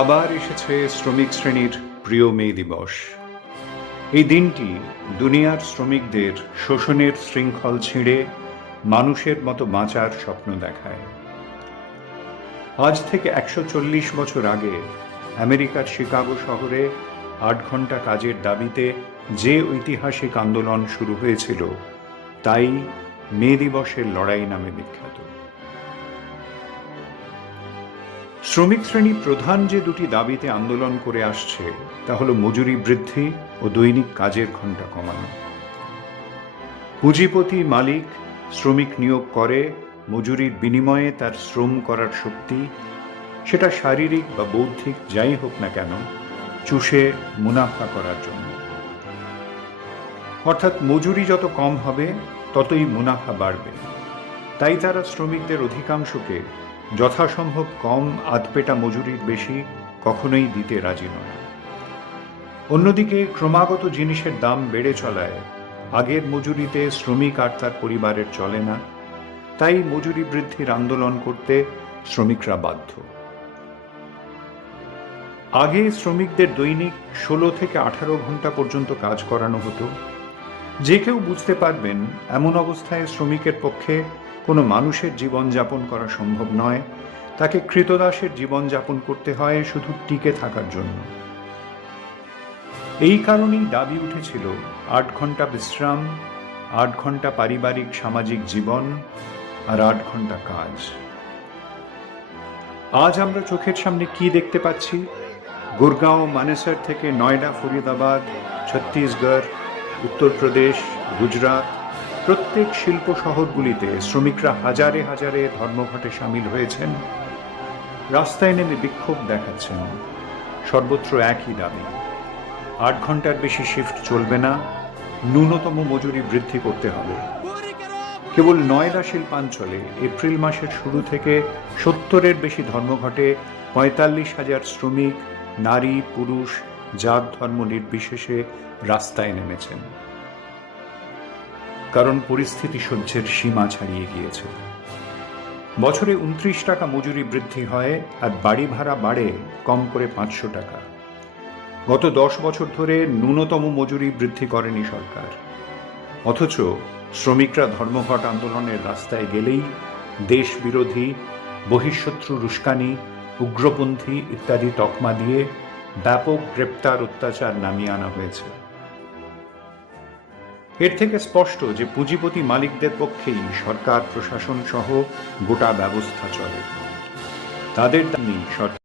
আবার এসেছে শ্রমিক শ্রেণীর প্রিয় মে দিবস। এই দিনটি দুনিয়ার শ্রমিকদের শোষণের শৃঙ্খল ছিঁড়ে মানুষের মতো বাঁচার স্বপ্ন দেখায়। আজ থেকে 140 বছর আগে আমেরিকার শিকাগো শহরে 8 ঘন্টা কাজের দাবিতে যে ঐতিহাসিক আন্দোলন শুরু হয়েছিল তাই মে দিবসের লড়াই নামে বিখ্যাত। শ্রমিক শ্রেণী প্রধান যে দুটি দাবিতে আন্দোলন করে আসছে তা হল মজুরি বৃদ্ধি ও দৈনিক কাজের ঘণ্টা কমানো। পুঁজিপতি মালিক শ্রমিক নিয়োগ করে মজুরির বিনিময়ে তার শ্রম করার শক্তি, সেটা শারীরিক বা বৌদ্ধিক যাই হোক না কেন, চুষে মুনাফা করার জন্য। অর্থাৎ মজুরি যত কম হবে ততই মুনাফা বাড়বে। তাই তারা শ্রমিকদের অধিকাংশকে যথাসম্ভব কম আধপেটা মজুরির বেশি কখনোই দিতে রাজি নয়। অন্যদিকে ক্রমাগত জিনিসের দাম বেড়ে চলায় আগের মজুরিতে শ্রমিক আর তার পরিবারের চলে না, তাই মজুরি বৃদ্ধির আন্দোলন করতে শ্রমিকরা বাধ্য। আগে শ্রমিকদের দৈনিক 16 থেকে 18 ঘন্টা পর্যন্ত কাজ করানো হতো। যে কেউ বুঝতে পারবেন এমন অবস্থায় শ্রমিকের পক্ষে কোনো মানুষের জীবনযাপন করা সম্ভব নয়, তাকে কৃতদাসের জীবনযাপন করতে হয় শুধু টিকে থাকার জন্য। এই কারণেই দাবি উঠেছিল 8 ঘন্টা বিশ্রাম, 8 ঘন্টা পারিবারিক সামাজিক জীবন আর 8 ঘন্টা কাজ। আজ আমরা চোখের সামনে কি দেখতে পাচ্ছি? গুরগাঁও মানেসর থেকে নয়ডা, ফরিদাবাদ, ছত্তিশগড়, উত্তরপ্রদেশ, গুজরাট, প্রত্যেক শিল্প শহরগুলিতে শ্রমিকরা হাজারে হাজারে ধর্মঘটে সামিল হয়েছেন, রাস্তায় নেমে বিক্ষোভ দেখাচ্ছেন। সর্বত্র একই দাবি, 8 ঘন্টার বেশি শিফট চলবে না, ন্যূনতম মজুরি বৃদ্ধি করতে হবে। কেবল নয়ডা শিল্পাঞ্চলে এপ্রিল মাসের শুরু থেকে 70-এর বেশি ধর্মঘটে 45,000 শ্রমিক, নারী পুরুষ জাত ধর্ম নির্বিশেষে রাস্তায় নেমেছেন। কারণ পরিস্থিতি সহ্যের সীমা ছাড়িয়ে গিয়েছে। বছরে 29 টাকা মজুরি বৃদ্ধি হয় আর বাড়ি ভাড়া বাড়ে কম করে 500 টাকা। গত 10 বছর ধরে ন্যূনতম মজুরি বৃদ্ধি করেনি সরকার। অথচ শ্রমিকরা ধর্মঘট আন্দোলনের রাস্তায় গেলেই দেশ বিরোধী, বহিঃশত্রু উস্কানি, উগ্রপন্থী ইত্যাদি তকমা দিয়ে ব্যাপক গ্রেপ্তার অত্যাচার নামিয়ে আনা হয়েছে। এর থেকে স্পষ্ট যে পুঁজিপতি মালিকদের পক্ষেই সরকার প্রশাসন সহ গোটা ব্যবস্থা চলে। তাদের দাবি সরকার